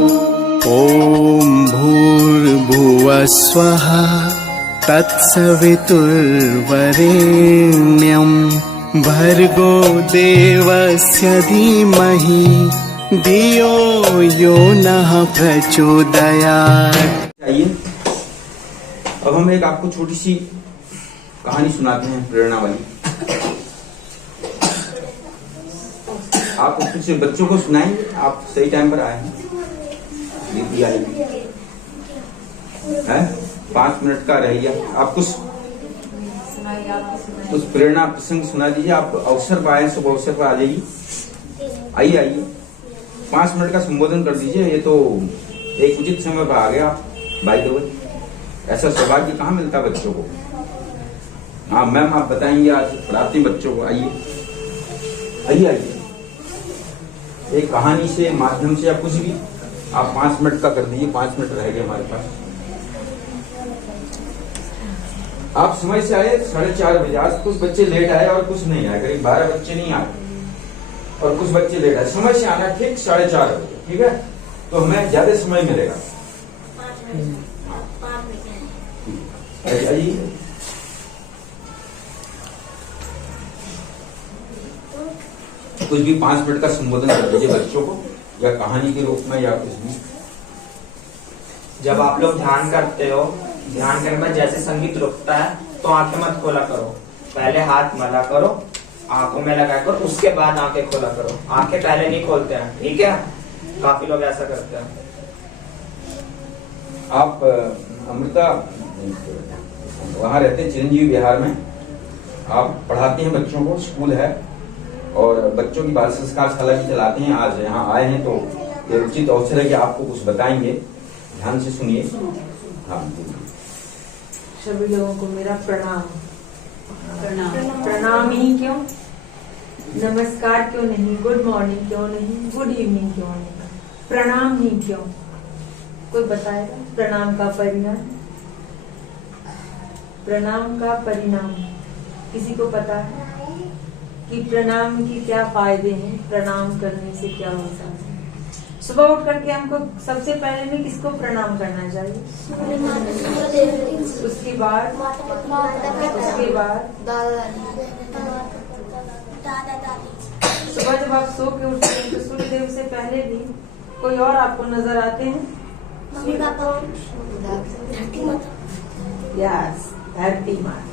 ॐ भूर्भुवः स्वः तत्सवितुर्वरेण्यं भर्गो देवस्य धीमहि धियो यो नः प्रचोदयात्। आइए, अब हम एक आपको छोटी सी कहानी सुनाते हैं, प्रेरणा वाली। आप कुछ बच्चों को सुनाएंगे, आप सही टाइम पर आए हैं। दीदी आएगी है, 5 मिनट का रहेगा। आप कुछ प्रेरणा प्रसंग सुना दीजिए। आप अवसर पाए, शुभ अवसर पर आ जाइए। आइए आइए, 5 मिनट का संबोधन कर दीजिए। ये तो एक उचित समय पर आ गए आप। बाय द वे, ऐसा सौभाग्य कहाँ मिलता बच्चों को। हाँ मैम, आप बताएंगे आज पढ़ाते हैं बच्चों को। आइए आइए आइए, एक कहानी से माध्यम से या कुछ भी आप 5 मिनट का कर दीजिए। 5 मिनट रह गए हमारे पास। आप समय से आए 4:30 बजे। आज कुछ बच्चे लेट आए और कुछ नहीं आए, करीब 12 बच्चे नहीं आए और कुछ बच्चे लेट आए। समय से आना ठीक 4:30 बजे, ठीक है? तो हमें ज्यादा समय मिलेगा। आइए, कुछ भी 5 मिनट का संबोधन कर दीजिए बच्चों को, या कहानी के रूप में या कुछ भी। जब आप लोग ध्यान करते हो, ध्यान करने में जैसे संगीत रुकता है तो आंखें मत खोला करो। पहले हाथ मला करो, आंखों में लगा कर, उसके बाद आंखें खोला करो। आंखें पहले नहीं खोलते हैं, ठीक है? काफी लोग ऐसा करते हैं। आप अमृता वहाँ रहते हैं चिरंजीवी विहार में, आप पढ़ाते हैं बच्चों को, स्कूल है और बच्चों की बाल संस्कार शाला भी चलाते हैं। आज यहाँ आए हैं तो ये उचित अवसर है कि आपको कुछ बताएंगे। ध्यान से सुनिए। हाँ, सभी लोगों को मेरा प्रणाम। प्रणाम ही क्यों, नमस्कार क्यों नहीं, गुड मॉर्निंग क्यों नहीं, गुड इवनिंग क्यों नहीं, प्रणाम ही क्यों? कोई बताएगा प्रणाम का परिणाम? प्रणाम का परिणाम किसी को पता है कि प्रणाम की क्या फायदे हैं, प्रणाम करने से क्या होता है? सुबह उठ करके हमको सबसे पहले में किसको प्रणाम करना चाहिए? उसके बाद सुबह जब आप सो के उठते हैं तो सूर्य देव से पहले भी कोई और आपको नजर आते हैं? यस, धरती माता।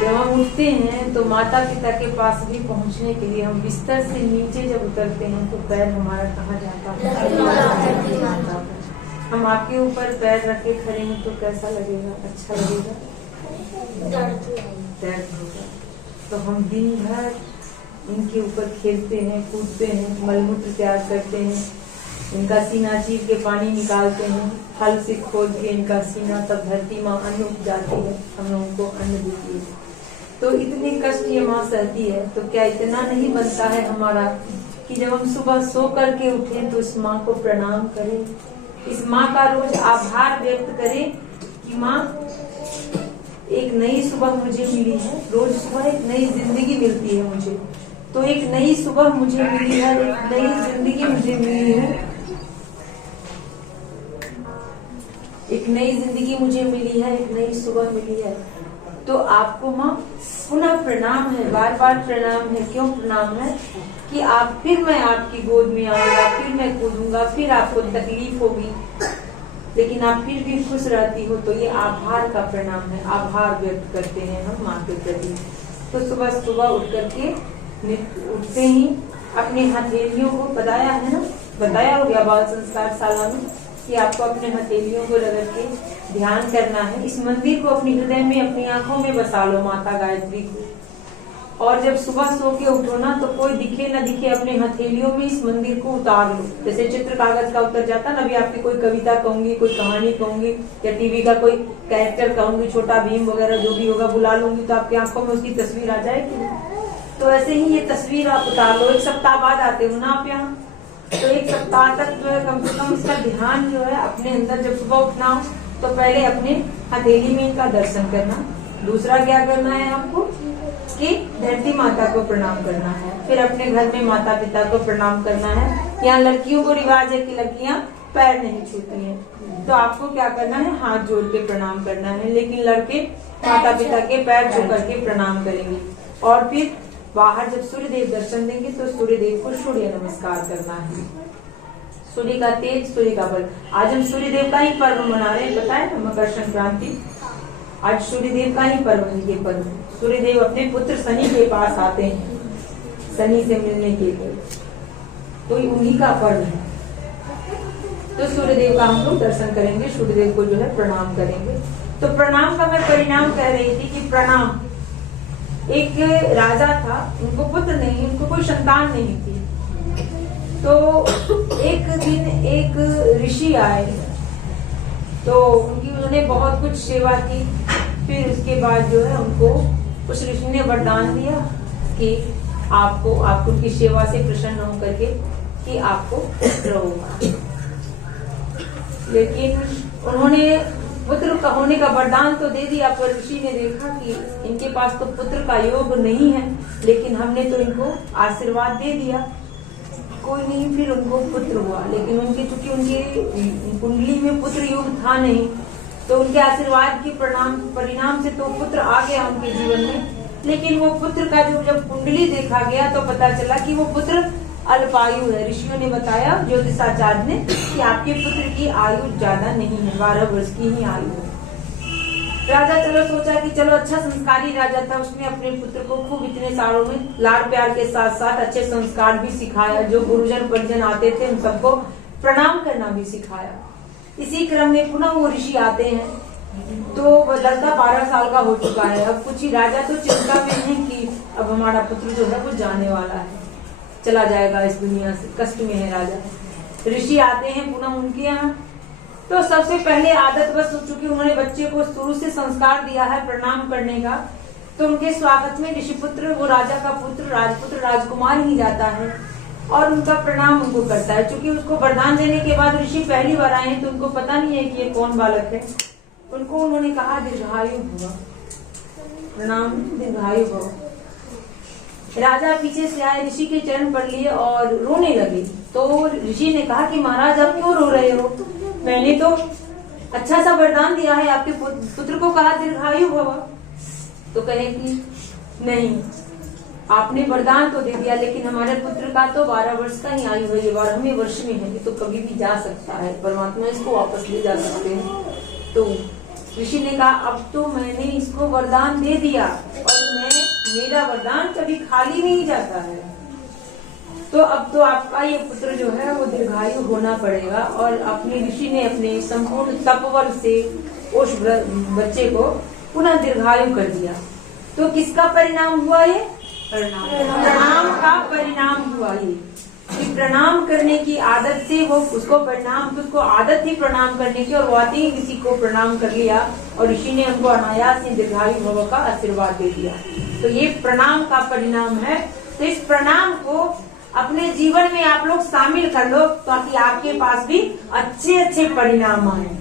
जब हम उठते हैं तो माता पिता के पास भी पहुंचने के लिए हम बिस्तर से नीचे जब उतरते हैं तो पैर हमारा कहाँ जाता है? हम आपके ऊपर पैर रख के खड़े हैं तो कैसा लगेगा? अच्छा लगेगा? दर्द होगा। तो हम दिन भर इनके ऊपर खेलते हैं, कूदते हैं, मलमूत्र त्याग करते हैं, इनका सीना चीर के पानी निकालते हैं, फल से खोद के इनका सीना, तब धरती माँ अन्न उपजाती है, हम लोगों को अन्न देती है। तो इतनी कष्ट ये माँ सहती है, तो क्या इतना नहीं बनता है हमारा कि जब हम सुबह सो करके उठें तो इस माँ को प्रणाम करें, इस माँ का रोज आभार व्यक्त करें कि माँ एक नई सुबह मुझे मिली है। रोज सुबह एक नई जिंदगी मिलती है मुझे, तो एक नई सुबह मुझे मिली है, एक नई जिंदगी मुझे मिली है, एक नई जिंदगी मुझे मिली है, एक नई सुबह मिली है। तो आपको माँ पुनः प्रणाम है, बार बार प्रणाम है। क्यों प्रणाम है? कि आप फिर मैं आपकी गोद में आऊंगा, फिर मैं कूदूंगा, फिर आपको तकलीफ होगी, लेकिन आप फिर भी खुश रहती हो। तो ये आभार का प्रणाम है, आभार व्यक्त करते हैं हम माँ के प्रति। तो सुबह सुबह उठ करके उठते ही अपनी हथेलियों को बताया है ना, बताया हो गया बाल संस्कार शाला में कि आपको अपने हथेलियों को रगड़ के ध्यान करना है। इस मंदिर को अपने हृदय में, अपनी आंखों में बसा लो, माता गायत्री को। और जब सुबह सो के उठो ना, तो कोई दिखे न दिखे, अपने हथेलियों में इस मंदिर को उतार लो। जैसे चित्र कागज का उतर जाता ना, अभी आपकी कोई कविता कहूंगी, कोई कहानी कहूंगी, या टीवी का कोई कैरेक्टर कहूंगी, छोटा भीम वगैरह जो भी होगा बुला लूंगी, तो आपकी आंखों में उसकी तस्वीर आ जाएगी। तो ऐसे ही ये तस्वीर आप उतार लो। 1 सप्ताह बाद आते हो ना आप यहाँ, तो 1 सप्ताह तक जो है कम से कम इसका ध्यान जो है अपने अंदर, जब सुबह उठना हो तो पहले अपने हथेली में इनका दर्शन करना। दूसरा क्या करना है आपको की धरती माता को प्रणाम करना है, फिर अपने घर में माता पिता को प्रणाम करना है। यहाँ लड़कियों को रिवाज है कि लड़कियां पैर नहीं छूती हैं, तो आपको क्या करना है, हाथ जोड़ के प्रणाम करना है, लेकिन लड़के माता पिता के पैर छू करके प्रणाम करेंगे। और फिर बाहर जब सूर्य देव दर्शन देंगे तो सूर्य देव को सूर्य नमस्कार करना है। सूर्य का तेज, सूर्य का बल। आज हम सूर्य देव का ही पर्व मना रहे हैं, पता है ना, मकर संक्रांति। आज सूर्य देव का ही पर्व है, ये पर्व। सूर्य देव अपने पुत्र शनि के पास आते हैं, शनि से मिलने के लिए, तो उन्हीं का पर्व है। तो सूर्य देव का हम लोग दर्शन करेंगे, सूर्य देव को जो है प्रणाम करेंगे। तो प्रणाम का मैं परिणाम कह रही थी कि प्रणाम, एक राजा था, उनको पुत्र नहीं, उनको कोई संतान नहीं थी। तो एक दिन एक ऋषि आए, तो उन्होंने बहुत कुछ सेवा की। फिर उसके बाद जो है उनको उस ऋषि ने वरदान दिया कि आपको उनकी सेवा से प्रसन्न होकर के कि आपको पुत्र होगा। लेकिन उन्होंने पुत्र का होने का वरदान तो दे दिया, पर ऋषि ने देखा कि इनके पास तो पुत्र का योग नहीं है, लेकिन हमने तो इनको आशीर्वाद दे दिया, कोई नहीं। फिर उनको पुत्र हुआ, लेकिन उनके चूंकि उनकी कुंडली में पुत्र योग था नहीं, तो उनके आशीर्वाद के परिणाम से तो पुत्र आ गया उनके जीवन में। लेकिन वो पुत्र का जब कुंडली देखा गया तो पता चला कि वो पुत्र अल्पायु है। ऋषियों ने बताया, ज्योतिषाचार्य ने, कि आपके पुत्र की आयु ज्यादा नहीं है, 12 वर्ष की ही आयु है। राजा चलो सोचा कि चलो, अच्छा संस्कारी राजा था, उसने अपने पुत्र को खूब इतने सालों में लाड़ प्यार के साथ साथ अच्छे संस्कार भी सिखाया। जो गुरुजन परिजन आते थे उन सबको प्रणाम करना भी सिखाया। इसी क्रम में पुनः वो ऋषि आते हैं, तो वो लड़का 12 साल का हो चुका है। अब कुछ ही राजा तो चिंता में है कि अब हमारा पुत्र जो है वो जाने वाला है, चला जाएगा इस दुनिया से, कष्ट में है राजा। ऋषि आते हैं पुनः उनके यहाँ, तो सबसे पहले आदत बस, चूंकि उन्होंने बच्चे को शुरू से संस्कार दिया है प्रणाम करने का, तो उनके स्वागत में ऋषिपुत्र, वो राजा का पुत्र, राजपुत्र, राजकुमार ही जाता है और उनका प्रणाम उनको करता है। चूंकि उसको वरदान देने के बाद ऋषि पहली बार आए हैं, तो उनको पता नहीं है कि ये कौन बालक है। उनको उन्होंने कहा दीर्घायु भव, प्रणाम दीर्घायु भव। राजा पीछे से आए, ऋषि के चरण पकड़ लिए और रोने लगे। तो ऋषि ने कहा कि महाराज आप क्यों रो रहे हो, मैंने तो अच्छा सा वरदान दिया है, आपके पुत्र को कहा दीर्घायु भव। तो कहे कि नहीं, आपने वरदान तो दे दिया, लेकिन हमारे पुत्र का तो 12 वर्ष का ही आयु है, ये 12वें वर्ष में है, ये तो कभी भी जा सकता है, परमात्मा इसको वापस ले जा सकते हैं। तो ऋषि ने कहा अब तो मैंने इसको वरदान दे दिया और मेरा वरदान कभी खाली नहीं जाता है, तो अब तो आपका ये पुत्र जो है वो दीर्घायु होना पड़ेगा। और अपने ऋषि ने अपने संपूर्ण तपबल से उस बच्चे को पुनः दीर्घायु कर दिया। तो किसका परिणाम हुआ ये? प्रणाम का परिणाम हुआ ये, कि प्रणाम करने की आदत से वो उसको आदत थी प्रणाम करने की, और वो आते ही किसी को प्रणाम कर लिया और ऋषि ने उनको अनायास ही दीर्घायु भव का आशीर्वाद दे दिया। तो ये प्रणाम का परिणाम है। तो इस प्रणाम को अपने जीवन में आप लोग शामिल कर लो, ताकि आपके पास भी अच्छे अच्छे परिणाम आए।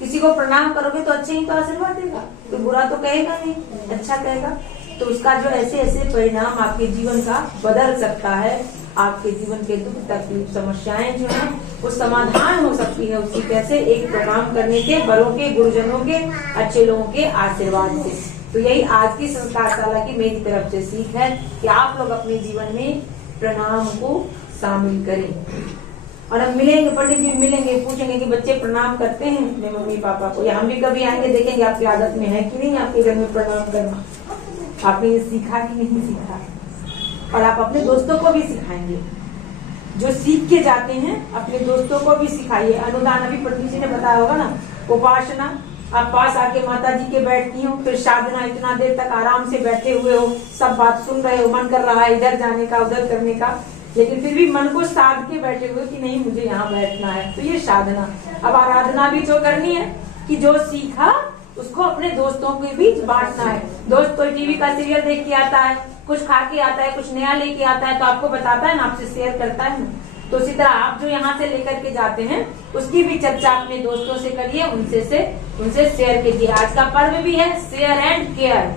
किसी को प्रणाम करोगे तो अच्छे ही तो आशीर्वाद देगा, तो बुरा तो कहेगा नहीं, अच्छा कहेगा। तो उसका जो ऐसे ऐसे परिणाम आपके जीवन का बदल सकता है। आपके जीवन के दुख तकलीफ समस्याएं जो है वो समाधान हो सकती है उसकी कैसे? एक प्रणाम करने के, बड़ों के, गुरुजनों के, अच्छे लोगों के आशीर्वाद से। तो यही आज की संस्कारशाला की मेरी तरफ से सीख है कि आप लोग अपने जीवन में प्रणाम को शामिल करें। और हम मिलेंगे, पंडित जी मिलेंगे, पूछेंगे कि बच्चे प्रणाम करते हैं अपने मम्मी पापा को, या हम भी कभी आएंगे देखेंगे आपकी आदत में है कि नहीं आपके घर में प्रणाम करना, आपने ये सीखा कि नहीं सीखा। और आप अपने दोस्तों को भी सिखाएंगे, जो सीख के जाते हैं अपने दोस्तों को भी सिखाइए। अनुदान अभी पंडित जी ने बताया होगा ना, उपासना, आप पास आके माता जी के बैठती हो, फिर साधना, इतना देर तक आराम से बैठे हुए हो, सब बात सुन रहे हो, मन कर रहा है इधर जाने का उधर करने का, लेकिन फिर भी मन को साध के बैठे हुए कि नहीं मुझे यहाँ बैठना है, तो ये साधना। अब आराधना भी जो करनी है कि जो सीखा उसको अपने दोस्तों के बीच बांटना है। दोस्त कोई टीवी का सीरियल देख के आता है, कुछ खा के आता है, कुछ नया लेके आता है, तो आपको बताता है ना, आपसे शेयर करता है ना। तो इसी तरह आप जो यहाँ से लेकर के जाते हैं उसकी भी चर्चा अपने दोस्तों से करिए, उनसे शेयर कीजिए। आज का पर्व भी है शेयर एंड केयर,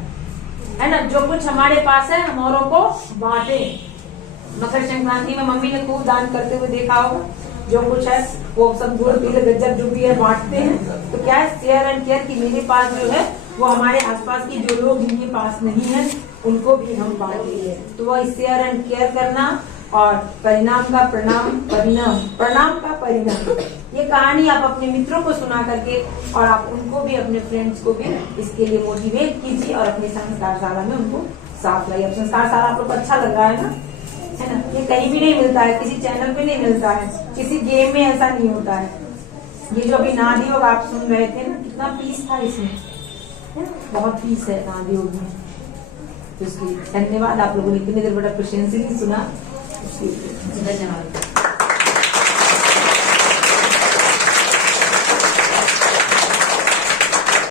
है ना, जो कुछ हमारे पास है हम औरों को बांटे। मकर संक्रांति में मम्मी ने खूब दान करते हुए देखा होगा, जो कुछ है वो सब गुड़ तिल गज्जक जो भी है बांटते हैं। तो क्या है, शेयर एंड केयर की मेरे पास जो है वो हमारे आसपास के जो लोग इनके पास नहीं है उनको भी हम बांटेंगे। तो वह शेयर एंड केयर करना और परिणाम का प्रणाम, प्रणाम का परिणाम, ये कहानी आप अपने मित्रों को सुना करके और आप उनको भी, अपने फ्रेंड्स को भी इसके लिए मोटिवेट कीजिए और अपने संस्कारशाला में उनको साथ लाइए। अब संस्कारशाला आप लोग को अच्छा लग रहा है ना, है ना, ये कहीं भी नहीं मिलता है, किसी चैनल पे नहीं मिलता है, किसी गेम में ऐसा नहीं होता है। ये जो अभी नाद योग आप सुन रहे थे ना, कितना पीस था इसमें, है ना? बहुत पीस है नाद योग में। तो इसलिए धन्यवाद, आप लोगों ने इतनी देर बड़ा पेशेंसली सुना, धन्यवाद।